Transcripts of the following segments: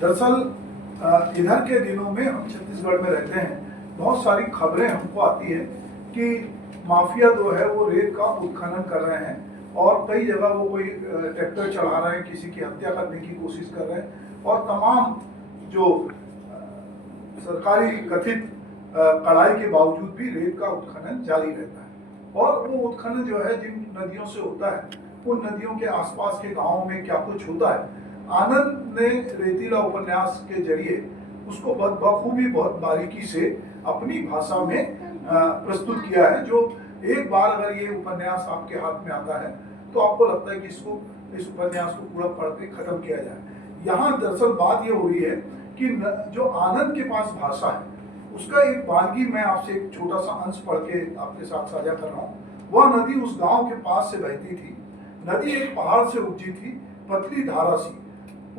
दरअसल इधर के दिनों में हम छत्तीसगढ़ में रहते हैं, बहुत सारी खबरें हमको आती है कि माफिया जो है वो रेत का उत्खनन कर रहे हैं और कई जगह वो कोई ट्रैक्टर चढ़ा रहे हैं, किसी की हत्या करने की कोशिश कर रहे हैं और तमाम जो सरकारी कथित कड़ाई के बावजूद भी रेत का उत्खनन जारी रहता है। और वो उत्खनन जो है जिन नदियों से होता है, उन नदियों के आसपास के गांवों में क्या कुछ होता है, आनंद ने रेतीला उपन्यास के जरिए उसको बखूबी बहुत बारीकी से अपनी भाषा में प्रस्तुत किया है। जो एक बार अगर ये उपन्यास आपके हाथ में आता है तो आपको लगता है कि इस उपन्यास को पूरा पढ़ के खत्म किया जाए। यहाँ दरअसल बात ये हो रही है कि जो आनंद के पास भाषा है उसका एक वानगी मैं आपसे एक छोटा सा अंश पढ़ के आपके साथ साझा कर रहा हूँ। वह नदी उस गांव के पास से बहती थी। नदी एक पहाड़ से उपजी थी, पतली धारा सी।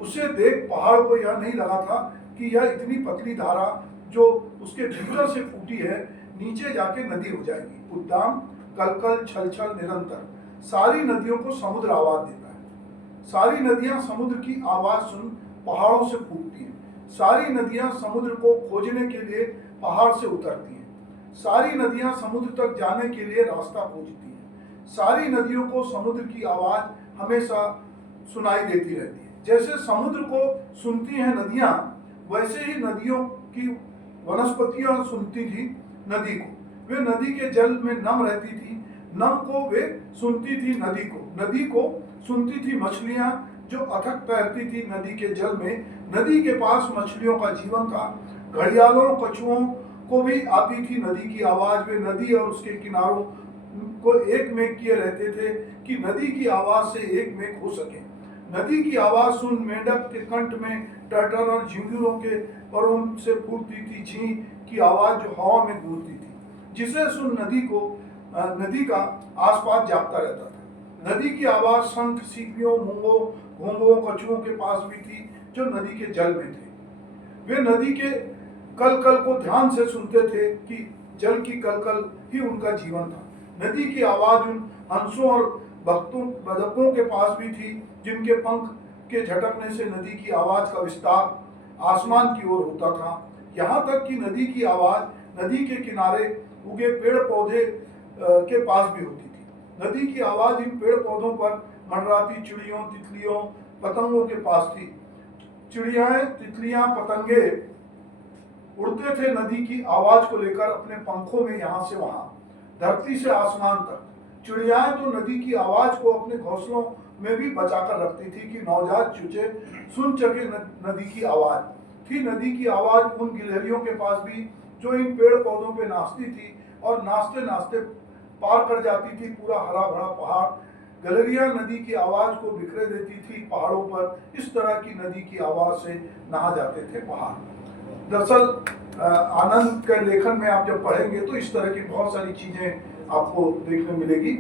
उसे देख पहाड़ को यह नहीं लगा था कि यह इतनी पतली धारा जो उसके भीतर से फूटी है नीचे जाके नदी हो जाएगी। उद्दाम कलकल छल छल निरंतर। सारी नदियों को समुद्र आवाज देता है। सारी नदियां समुद्र की आवाज सुन पहाड़ों से फूटती हैं। सारी नदियां समुद्र को खोजने के लिए पहाड़ से उतरती हैं। सारी नदियां समुद्र तक जाने के लिए रास्ता खोजती हैं। सारी नदियों को समुद्र की आवाज हमेशा सुनाई देती रहती है। जैसे समुद्र को सुनती हैं नदियां, वैसे ही नदियों की वनस्पतियां सुनती थी नदी को। वे नदी के जल में नम रहती थी। नम को वे सुनती थी नदी को। नदी को सुनती थी मछलियां जो अथक तैरती थी नदी के जल में। नदी के पास मछलियों का जीवन था। घड़ियालों कछुओं को भी आती थी नदी की आवाज। वे नदी और उसके किनारों को एक मेघ किए रहते थे कि नदी की आवाज से एक मेघ हो सके। नदी की आवाज सुन मेंढक के कंठ में टटर और झिंगुरों के और उनसे फूटती थी झी की आवाज जो हवा में गूंजती थी, जिसे सुन नदी का आसपास जागता रहता था। नदी की आवाज शंख सीपियों मूंगों घोंघों कछुओं के पास भी थी जो नदी के जल में थे। वे नदी के कलकल को ध्यान से सुनते थे कि जल की कलकल ही उनका जीवन था। नदी की आवाज उन हंसों और बतखों के पास भी थी जिनके पंख के झटकने से नदी की आवाज का विस्तार आसमान की ओर होता था। यहाँ तक कि नदी की आवाज नदी के किनारे उगे पेड़ पौधे के पास भी होती थी। नदी की आवाज इन पेड़ पौधों पर मंडराती चिड़ियों तितलियों पतंगों के पास थी। चिड़ियाएं तितलियां पतंगे उड़ते थे नदी की आवाज को लेकर अपने पंखों में यहाँ से वहां, धरती से आसमान तक। चिड़ियाएं तो नदी की आवाज को अपने घोंसलों में भी बचाकर रखती थी कि नवजात चूचे सुन सके नदी की आवाज। थी नदी की आवाज उन गिलहरियों के पास भी जो इन पेड़ पौधों पे नाचती थी और नाचते नाचते पार कर जाती थी पूरा हरा भरा पहाड़। गिलहरियां नदी की आवाज को बिखरे देती थी पहाड़ों पर। इस तरह की नदी की आवाज से नहा जाते थे पहाड़। दरअसल आनंद के लेखन में आप जब पढ़ेंगे तो इस तरह की बहुत सारी चीजें आपको देखने मिलेगी।